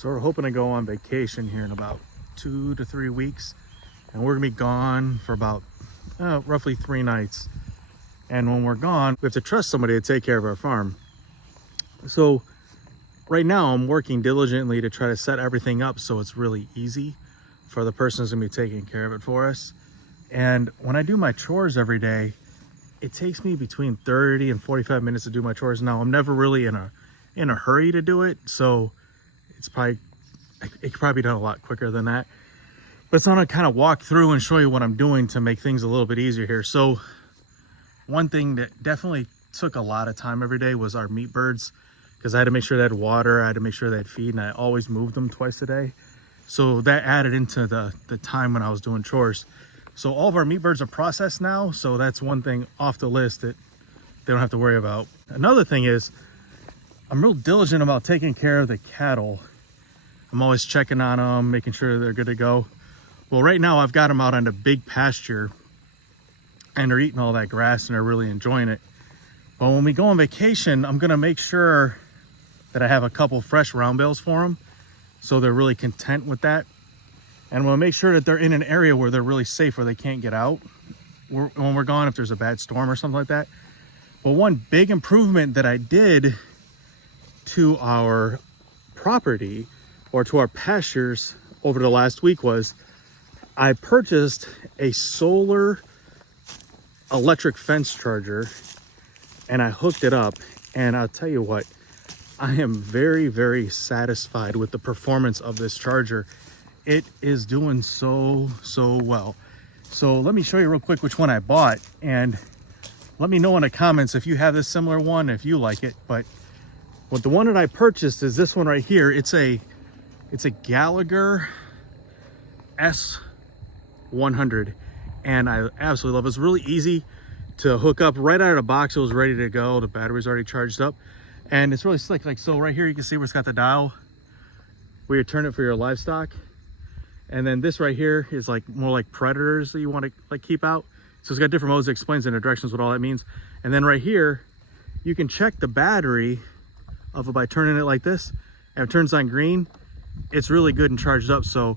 So we're hoping to go on vacation here in about 2 to 3 weeks, and we're gonna be gone for about roughly 3 nights. And when we're gone, we have to trust somebody to take care of our farm. So right now I'm working diligently to try to set everything up so it's really easy for the person who's gonna be taking care of it for us. And when I do my chores every day, it takes me between 30 and 45 minutes to do my chores. Now I'm never really in a hurry to do it, so it could probably be done a lot quicker than that. But so I'm gonna kind of walk through and show you what I'm doing to make things a little bit easier here. So one thing that definitely took a lot of time every day was our meat birds, because I had to make sure they had water, I had to make sure they had feed, and I always moved them twice a day. So that added into the time when I was doing chores. So all of our meat birds are processed now, so that's one thing off the list that they don't have to worry about. Another thing is I'm real diligent about taking care of the cattle. I'm always checking on them, making sure they're good to go. Well, right now I've got them out on a big pasture and they're eating all that grass and they're really enjoying it. But when we go on vacation, I'm gonna make sure that I have a couple fresh round bales for them, so they're really content with that. And we'll make sure that they're in an area where they're really safe, where they can't get out when we're gone, if there's a bad storm or something like that. But one big improvement that I did to our property or to our pastures over the last week was I purchased a solar electric fence charger and I hooked it up, and I'll tell you what, I am very, very satisfied with the performance of this charger. It is doing so well. So let me show you real quick which one I bought, and let me know in the comments if you have this similar one, if you like it. But the one that I purchased is this one right here. It's a Gallagher S100, and I absolutely love it. It's really easy to hook up right out of the box. It was ready to go. The battery's already charged up, and it's really slick. Like, so right here you can see where it's got the dial where you turn it for your livestock, and then this right here is like more like predators that you want to like keep out. So it's got different modes. It explains in the directions what all that means. And then right here you can check the battery of it by turning it like this, and if it turns on green, it's really good and charged up. So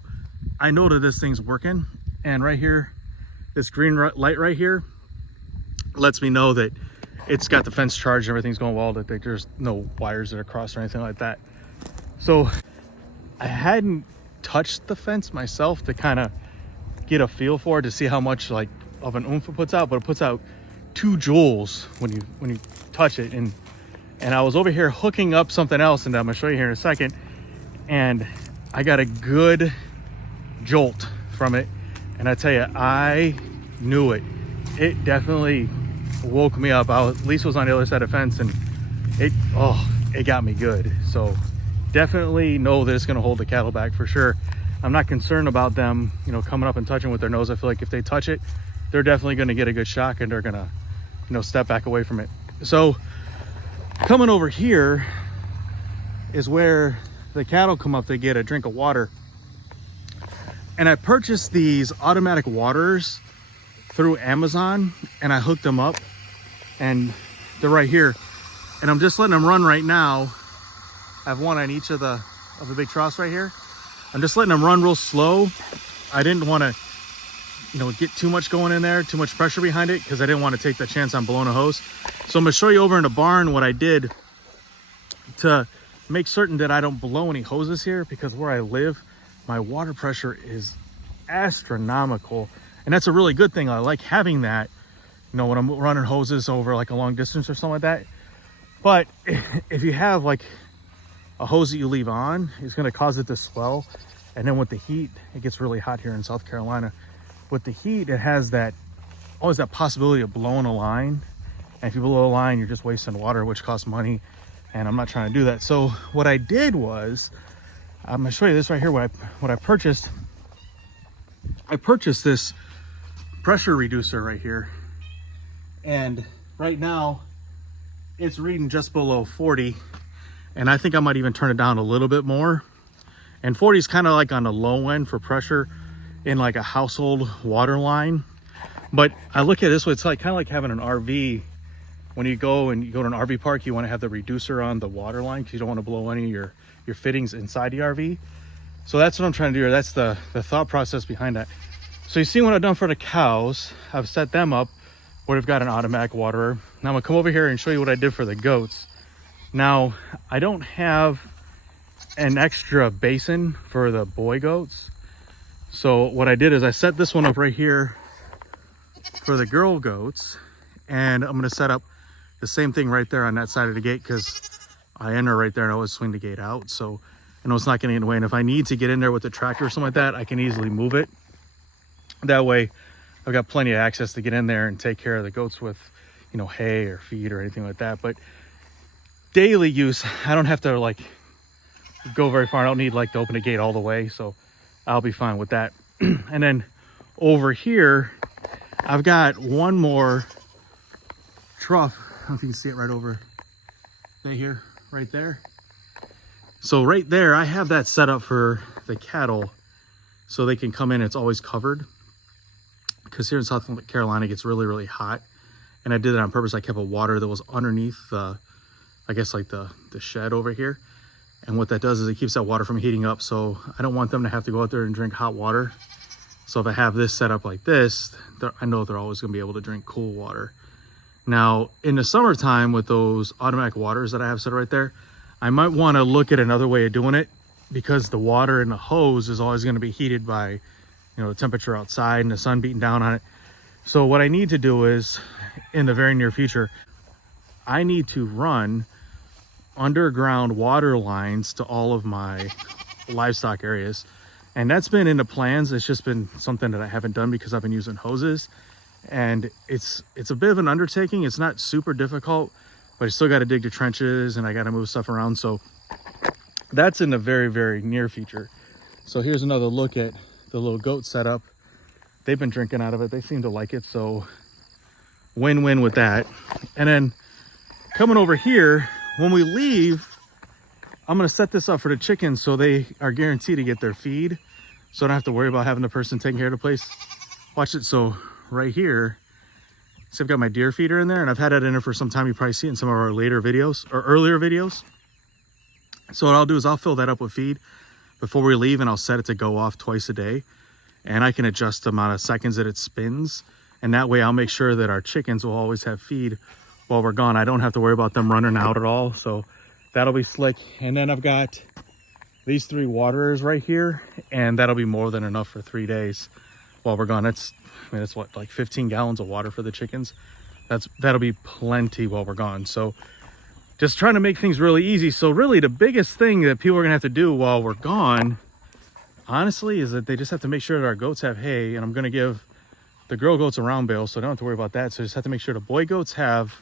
I know that this thing's working. And right here, this green light right here lets me know that it's got the fence charged, everything's going well, that there's no wires that are crossed or anything like that. So I hadn't touched the fence myself to kind of get a feel for it, to see how much like of an oomph it puts out, but it puts out 2 joules when you touch it. And I was over here hooking up something else, and I'm gonna show you here in a second, and I got a good jolt from it. And I tell you, I knew it. It definitely woke me up. Lisa was on the other side of the fence, and it got me good. So definitely know that it's gonna hold the cattle back for sure. I'm not concerned about them, coming up and touching with their nose. I feel like if they touch it, they're definitely gonna get a good shock, and they're gonna, step back away from it. So coming over here is where the cattle come up to get a drink of water. And I purchased these automatic waters through Amazon, and I hooked them up, and they're right here. And I'm just letting them run right now. I have one on each of the big troughs right here. I'm just letting them run real slow. I didn't want to, get too much going in there, too much pressure behind it, because I didn't want to take the chance on blowing a hose. So I'm gonna show you over in the barn what I did to make certain that I don't blow any hoses here, because where I live, my water pressure is astronomical. And that's a really good thing. I like having that, when I'm running hoses over like a long distance or something like that. But if you have like a hose that you leave on, it's going to cause it to swell. And then with the heat, it gets really hot here in South Carolina. With the heat, it has always that possibility of blowing a line. And if you blow a line, you're just wasting water, which costs money. And I'm not trying to do that. So what I did was, I'm gonna show you this right here, what I purchased. I purchased this pressure reducer right here. And right now it's reading just below 40. And I think I might even turn it down a little bit more. And 40 is kind of like on the low end for pressure in like a household water line. But I look at it this way, it's like kind of like having an RV when you go and you go to an RV park, you want to have the reducer on the water line because you don't want to blow any of your fittings inside the RV. So that's what I'm trying to do here. That's the thought process behind that. So you see what I've done for the cows. I've set them up where they've got an automatic waterer. Now I'm gonna come over here and show you what I did for the goats. Now, I don't have an extra basin for the boy goats. So what I did is I set this one up right here for the girl goats. And I'm gonna set up the same thing right there on that side of the gate because I enter right there and I always swing the gate out. So I know it's not gonna get in the way. And if I need to get in there with the tractor or something like that, I can easily move it. That way I've got plenty of access to get in there and take care of the goats with, you know, hay or feed or anything like that. But daily use, I don't have to like go very far. I don't need like to open the gate all the way, so I'll be fine with that. And then over here, I've got one more trough. I don't know if you can see it right over right here, right there. So right there, I have that set up for the cattle so they can come in. It's always covered because here in South Carolina, it gets really, really hot. And I did it on purpose. I kept a water that was underneath the, I guess like the shed over here. And what that does is it keeps that water from heating up. So I don't want them to have to go out there and drink hot water. So if I have this set up like this, I know they're always gonna be able to drink cool water. Now in the summertime with those automatic waters that I have set right there, I might wanna look at another way of doing it because the water in the hose is always gonna be heated by, you know, the temperature outside and the sun beating down on it. So what I need to do is in the very near future, I need to run underground water lines to all of my livestock areas. And that's been in the plans. It's just been something that I haven't done because I've been using hoses. And it's a bit of an undertaking. It's not super difficult, but I still got to dig the trenches and I got to move stuff around. So that's in the very, very near future. So here's another look at the little goat setup. They've been drinking out of it. They seem to like it. So win-win with that. And then coming over here, when we leave, I'm going to set this up for the chickens so they are guaranteed to get their feed. So I don't have to worry about having the person taking care of the place. Watch it. So right here, so I've got my deer feeder in there and I've had that in there for some time. You probably see it in some of our later videos or earlier videos. So what I'll do is I'll fill that up with feed before we leave and I'll set it to go off twice a day. And I can adjust the amount of seconds that it spins. And that way I'll make sure that our chickens will always have feed while we're gone. I don't have to worry about them running out at all. So that'll be slick. And then I've got these 3 waterers right here, and that'll be more than enough for 3 days while we're gone. That's, I mean, it's what, like 15 gallons of water for the chickens. That'll be plenty while we're gone. So just trying to make things really easy. So really the biggest thing that people are gonna have to do while we're gone, honestly, is that they just have to make sure that our goats have hay. And I'm gonna give the girl goats a round bale, so I don't have to worry about that. So I just have to make sure the boy goats have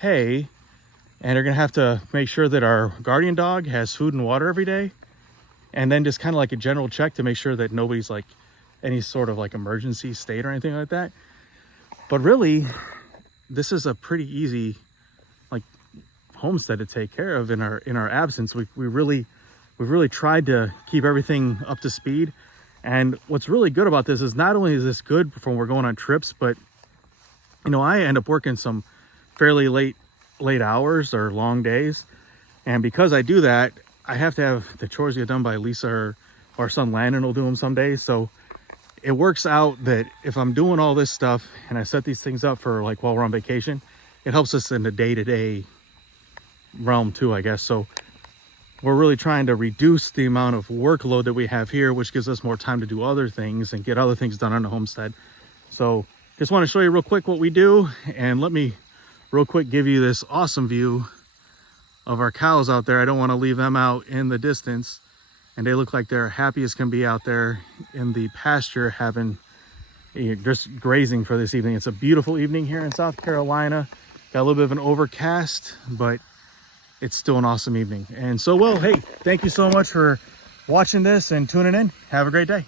hay, and they're gonna have to make sure that our guardian dog has food and water every day, and then just kind of like a general check to make sure that nobody's like any sort of like emergency state or anything like that. But really, this is a pretty easy like homestead to take care of in our absence. We've really tried to keep everything up to speed. And what's really good about this is not only is this good for when we're going on trips, but you know, I end up working some fairly late hours or long days. And because I do that, I have to have the chores get done by Lisa or our son Landon will do them some days. So it works out that if I'm doing all this stuff and I set these things up for like while we're on vacation, it helps us in the day-to-day realm too, I guess. So we're really trying to reduce the amount of workload that we have here, which gives us more time to do other things and get other things done on the homestead. So just want to show you real quick what we do, and let me real quick give you this awesome view of our cows out there. I don't want to leave them out in the distance, and they look like they're happy as can be out there in the pasture having just grazing for this evening. It's a beautiful evening here in South Carolina. Got a little bit of an overcast, but it's still an awesome evening. And so, well, hey, thank you so much for watching this and tuning in. Have a great day.